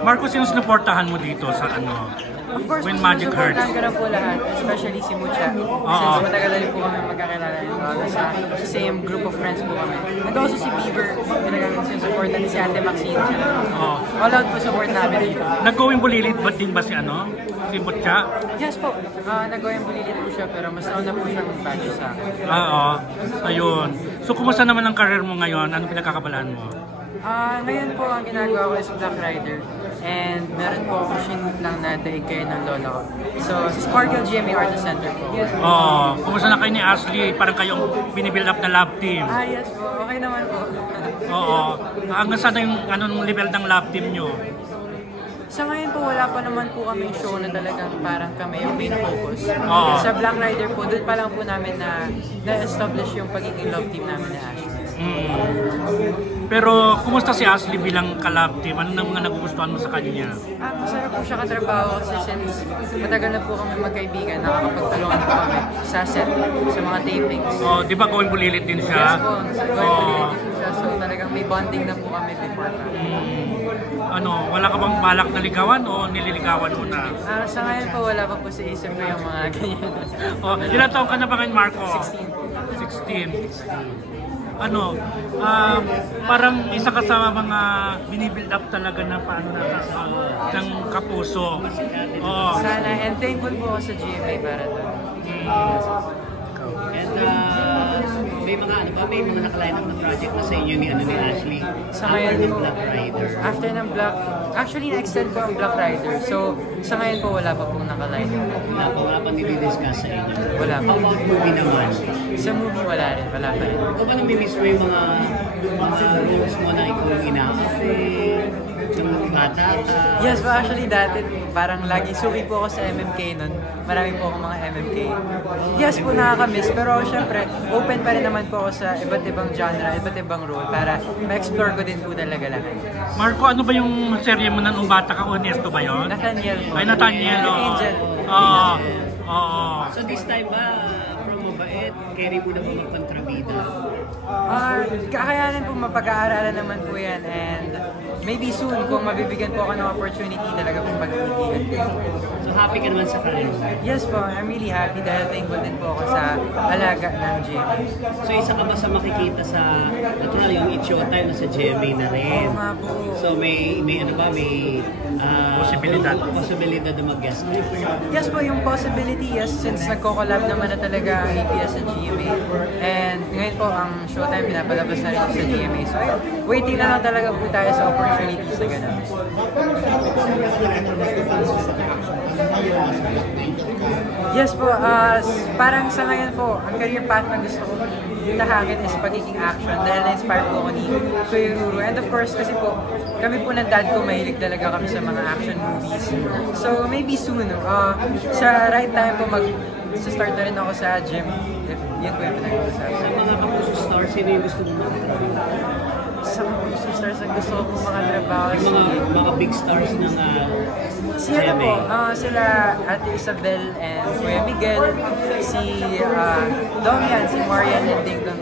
Marco, sino sinuportahan mo dito sa ano? Of course, When Magic Hurts? ko na po lahat, especially si Mucha. Since matagal na rin po kami magkakilala rin. Nasa same group of friends po kami. And also si Beaver, talagang sinusuportan si Ate Maxine. All out po support namin dito. Nag-going bulilit ba din ba si ano? Si Mucha? Yes po, nag-going bulilit po siya pero mas nauna po siyang batch sa akin. Oo, ayun. So, kumusta naman ang career mo ngayon? Anong pinagkakabalaan mo? Ngayon po ang ginagawa ko is Black Rider. And meron po akong shinut lang na daig kayo ng lola ko. So, sa Sparkle GMA Artist Center po. Kumusta na kayo ni Ashley? Parang kayong binibuild up na love team. Yes po. Okay naman po. Hanggang saan yung anong level ng love team nyo? Sa ngayon po, wala pa naman po kaming show na talagang parang kami yung main focus. Sa Black Rider po, doon pa lang po namin na-establish yung pagiging love team namin na Ashley. Pero, kumusta si Ashley bilang ka-love team? Ano na mga nagugustuhan mo sa kanya? Masarap po siya katrabaho kasi since matagal na po kami magkaibigan, nakakapagtulungan po kami sa set, sa mga tapings. Di ba going bulilit din siya? Yes po, going bulilit po siya. So talagang may bonding na po kami before pa. Wala ka bang balak na ligawan o nililigawan mo na? Sa ngayon po, wala pa po sa isip ko yung mga ganyan. Ilan taong ka na ba ngayon, Marco? 16. 16. Parang isa ka sa mga binibuild up talaga na paano ng kapuso. Sana, and thankful po ako sa GMA para doon. And may mga nakaline up na project na sa inyo ni Ashley? Sa ngayon po, Black Rider. After ng actually na-extend ko ang Black Rider. So, sa ngayon po wala pa pong nakaline up. Wala pa nilidiscuss sa inyo? Wala pa. How about movie naman? Sa movie wala pa rin. Ikaw ba namimiss mo yung mga roles mo na ikaw yung ina-cafe? Yung bata ka? Yes, but actually dati parang lagi suki po ako sa MMK nun. Marami po akong mga MMK. Yes po, nakakamiss. Pero syempre, open pa rin naman po ako sa iba't ibang genre, iba't ibang role para ma-explore ko din po talaga lahat. Marco, ano ba yung serye mo na nung bata ka? Honesto ba yun? Nathaniel po. Ay, Nathaniel. Angel. So this time ba, from mabait, carry mo na ba magkontrabida? Kakayanin po, mapag-aaralan naman po yan. And maybe soon, kung mabibigyan po ako ng opportunity, talaga pong pag-ibigan. So happy ka naman sa career mo? Yes po, I'm really happy dahil thankful din po ako sa alaga ng GMA. So isa ka ba sa makikita sa, natural yung It's Showtime na sa GMA na rin? Oo nga po. So may posibilidad na mag-guest? Yes po, yung possibility, yes, since nagko-collab naman na talaga ang ABS sa GMA. And ngayon po, ang Showtime pinapalabas na rin sa GMA. So waiting na lang talaga po tayo sa opportunities na gano'n. Yes po, parang sa ngayon po, ang career path na gusto ko tahakin is pagiging action dahil na-inspire po ako ni Kuya Ruru. And of course, kasi po, kami po ng dad ko, mahilig talaga kami sa mga action movies. So maybe soon, sa right time po, mag-start na rin ako sa gym. If yun po yung pinag-uusapan. Sa mga Kapuso stars, sino yung gusto mo makatrabaho? Sa Kapuso stars, ang gusto ko pong makatrabaho. Yung mga big stars ng Sila po, sila Ate Isabel and Kuya Miguel, si Domian, si Marian and Ding Dong.